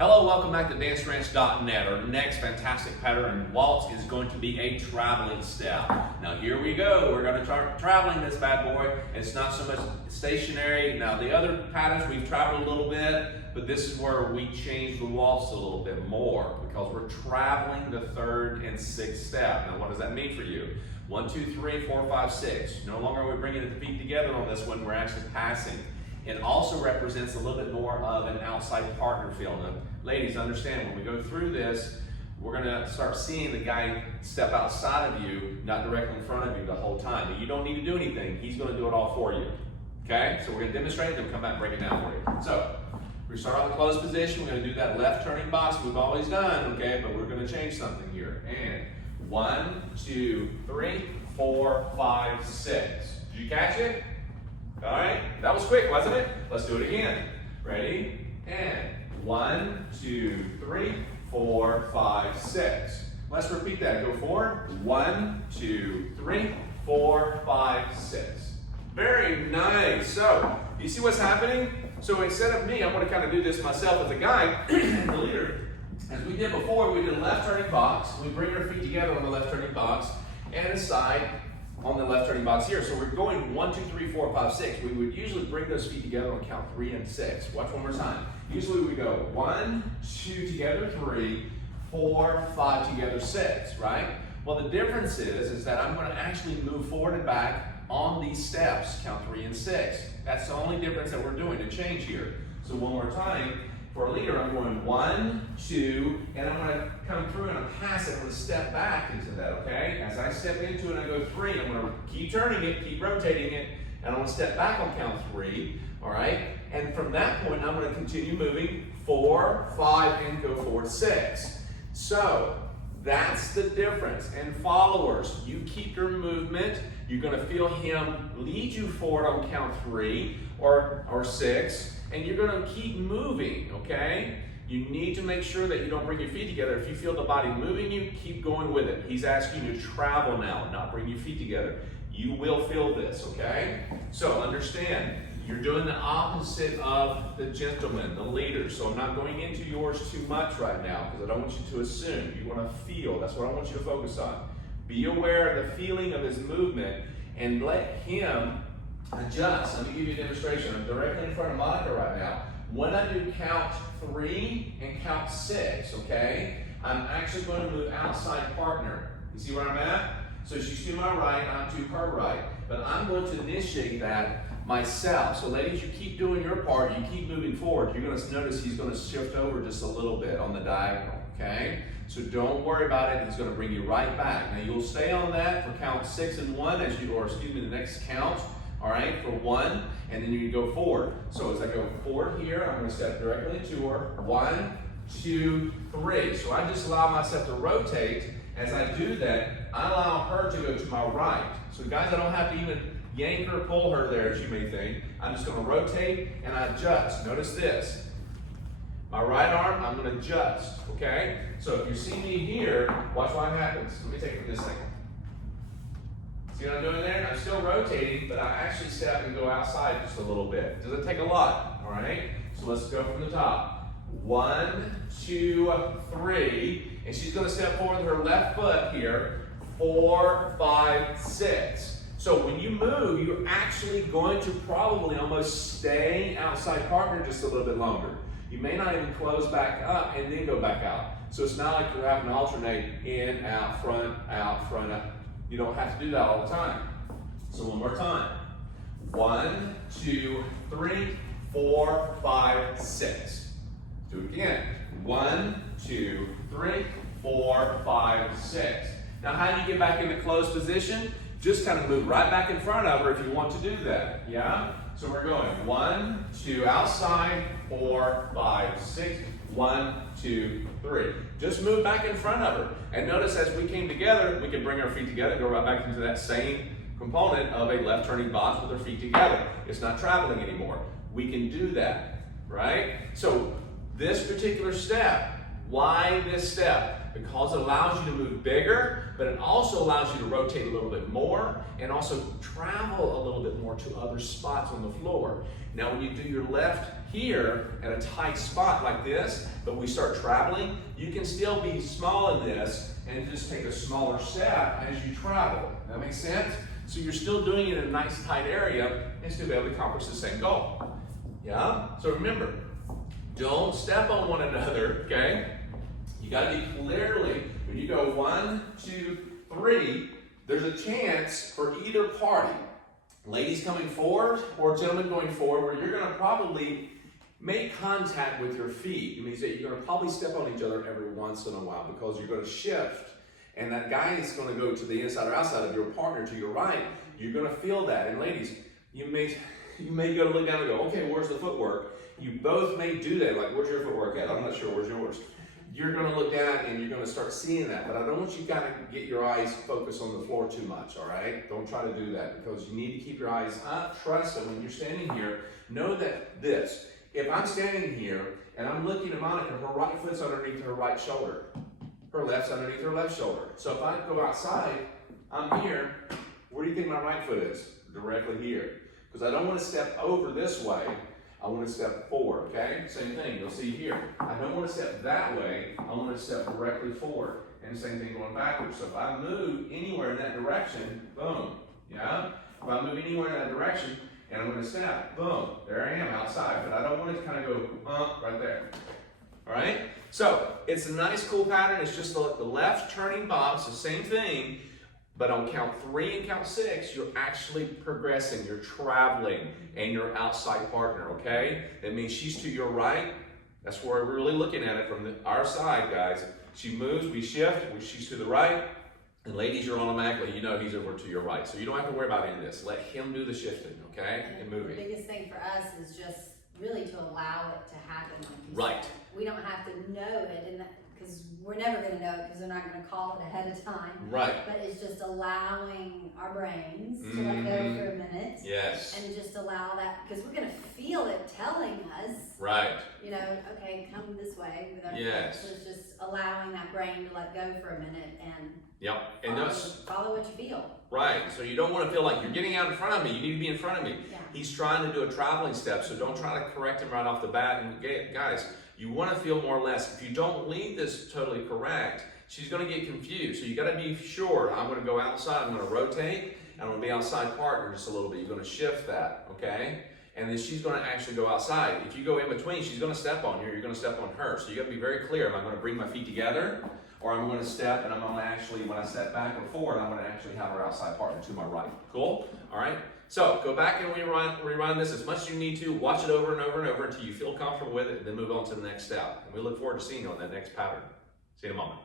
Hello, welcome back to DanceRanch.net. Our next fantastic pattern in Waltz is going to be a traveling step. Now here we go. We're going to start traveling this bad boy. It's not so much stationary. Now the other patterns we've traveled a little bit, but this is where we change the waltz a little bit more because we're traveling the third and sixth step. Now what does that mean for you? 1, 2, 3, 4, 5, 6. No longer are we bringing the feet together on this one. We're actually passing. It also represents a little bit more of an outside partner feel. Now, ladies, understand when we go through this, we're going to start seeing the guy step outside of you, not directly in front of you the whole time. But you don't need to do anything. He's going to do it all for you. Okay? So we're going to demonstrate it, then we'll come back and break it down for you. So we start on the closed position. We're going to do that left turning box we've always done, okay? But we're going to change something here. And 1, 2, 3, 4, 5, 6. Did you catch it? All right, that was quick, wasn't it? Let's do it again. Ready? And 1, 2, 3, 4, 5, 6. Let's repeat that. Go forward. 1, 2, 3, 4, 5, 6. Very nice. So, you see what's happening? So instead of me, I'm going to kind of do this myself as a guide, the leader. As we did before, we did a left turning box. We bring our feet together on the left turning box and a side on the left turning box here. So we're going 1, 2, 3, 4, 5, 6. We would usually bring those feet together on count 3 and 6. Watch one more time. Usually we go 1, 2 together, 3, 4, 5 together, 6, right? Well, the difference is that I'm going to actually move forward and back on these steps, count 3 and 6. That's the only difference that we're doing to change here. So one more time. For a leader, I'm going 1, 2, and I'm going to come through and I'm passing. I'm going to step back into that, okay? As I step into it, I go 3. I'm going to keep turning it, keep rotating it, and I'm going to step back on count 3, all right? And from that point, I'm going to continue moving 4, 5, and go forward 6. So that's the difference. And followers, you keep your movement. You're going to feel him lead you forward on count 3 or 6. And you're going to keep moving, okay? You need to make sure that you don't bring your feet together. If you feel the body moving you, keep going with it. He's asking you to travel now, not bring your feet together. You will feel this, okay? So understand, you're doing the opposite of the gentleman, the leader. So I'm not going into yours too much right now because I don't want you to assume. You want to feel. That's what I want you to focus on. Be aware of the feeling of his movement and let him adjust. Let me give you a demonstration. I'm directly in front of Monica right now. When I do count 3 and count 6, okay, I'm actually going to move outside partner. You see where I'm at? So she's to my right, I'm to her right. But I'm going to initiate that myself. So ladies, you keep doing your part. You keep moving forward. You're going to notice he's going to shift over just a little bit on the diagonal, okay? So don't worry about it. He's going to bring you right back. Now you'll stay on that for count 6 and 1 as you, or excuse me, the next count. All right, for 1, and then you go forward. So as I go forward here, I'm going to step directly to her. 1, 2, 3. So I just allow myself to rotate. As I do that, I allow her to go to my right. So guys, I don't have to even yank her or pull her there, as you may think. I'm just going to rotate and I adjust. Notice this. My right arm, I'm going to adjust, okay? So if you see me here, watch what happens. Let me take it this thing. See what I'm doing there? I'm still rotating, but I actually step and go outside just a little bit. Doesn't take a lot, all right? So let's go from the top. 1, 2, 3, and she's gonna step forward with her left foot here. 4, 5, 6. So when you move, you're actually going to probably almost stay outside partner just a little bit longer. You may not even close back up and then go back out. So it's not like you're having to alternate in, out, front, out. You don't have to do that all the time. So one more time. 1, 2, 3, 4, 5, 6. Do it again. 1, 2, 3, 4, 5, 6. Now how do you get back into closed position? Just kind of move right back in front of her if you want to do that. Yeah? So we're going 1, 2, outside, 4, 5, 6. 1, 2, 3. Just move back in front of her. And notice as we came together, we can bring our feet together and go right back into that same component of a left turning box with our feet together. It's not traveling anymore. We can do that, right? So this particular step, Why this step? Because it allows you to move bigger, but it also allows you to rotate a little bit more and also travel a little bit more to other spots on the floor. Now when you do your left here at a tight spot like this, but we start traveling, you can still be small in this and just take a smaller step as you travel. That makes sense? So you're still doing it in a nice tight area and still be able to accomplish the same goal. Yeah? So remember, don't step on one another, okay? You gotta be clearly, when you go 1, 2, 3, there's a chance for either party, ladies coming forward or gentlemen going forward, where you're gonna probably make contact with your feet. It means that you're gonna probably step on each other every once in a while because you're gonna shift. And that guy is gonna go to the inside or outside of your partner to your right. You're gonna feel that. And ladies, you may go to look down and go, okay, where's the footwork? You both may do that, like where's your footwork at? I'm not sure, where's yours? You're gonna look down and you're gonna start seeing that, but I don't want you to get your eyes focused on the floor too much, all right? Don't try to do that because you need to keep your eyes up. Trust that when you're standing here, know that this, if I'm standing here and I'm looking at Monica, her right foot's underneath her right shoulder. Her left's underneath her left shoulder. So if I go outside, I'm here, where do you think my right foot is? Directly here. Because I don't want to step over this way, I want to step forward, okay? Same thing, you'll see here. I don't want to step that way, I want to step directly forward. And same thing going backwards. So if I move anywhere in that direction, boom, yeah? If I move anywhere in that direction, and I'm going to step, boom, there I am outside. But I don't want to kind of go, right there. All right? So, it's a nice, cool pattern. It's just the left turning bob, it's the same thing. But on count 3 and count 6, you're actually progressing, you're traveling, and your outside partner, okay? That means she's to your right. That's where we're really looking at it from our side, guys. She moves, we shift, she's to the right. And ladies, you're automatically, you know he's over to your right. So you don't have to worry about any of this. Let him do the shifting, okay? And moving. The biggest thing for us is just really to allow it to happen, like you right. said. We don't have to know it, because we're never going to know it because they're not going to call it ahead of time. Right. But it's just allowing our brains to let go for a minute. Yes. And just allow that, because we're going to feel it telling us. Right. You know, okay, come this way with our yes. So it's just allowing that brain to let go for a minute and yep. And follow what you feel. Right. So you don't want to feel like you're getting out in front of me. You need to be in front of me. Yeah. He's trying to do a traveling step, so don't try to correct him right off the bat. And guys, you want to feel more or less. If you don't lead this totally correct, she's going to get confused. So you got to be sure. I'm going to go outside. I'm going to rotate. And I'm going to be outside partner just a little bit. You're going to shift that, okay? And then she's going to actually go outside. If you go in between, she's going to step on you. You're going to step on her. So you got to be very clear. Am I going to bring my feet together? Or I'm going to step and I'm going to actually, when I step back or forward, I'm going to actually have her outside partner to my right. Cool? All right? So go back and rewind this as much as you need to. Watch it over and over and over until you feel comfortable with it, and then move on to the next step. And we look forward to seeing you on that next pattern. See you in a moment.